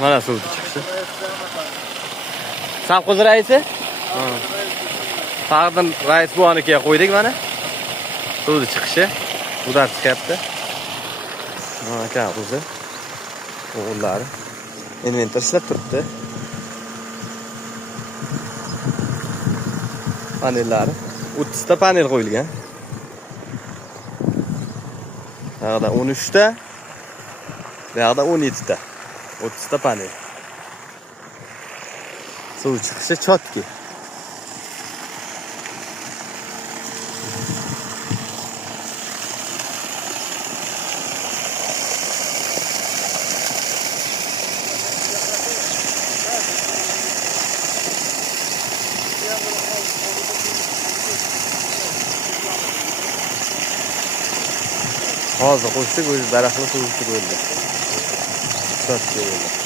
Mana suvni chiqishi. Savqoz raisi? Ha. Faqatdan rais buvanikiga qo'ydik mana. Suvni chiqishi. Budar chiqyapti. Mana aka o'zi. O'g'illari inventor ishlab turibdi. Panellari 30 ta panel qo'yilgan. Bu yerda 13 ta, bu yerda 17 ta. 30 ta panel. Suv chiqishi chotki. Hozir qo'shdik, o'zi daraxtni suvga qo'yildi. Chotki bo'ldi.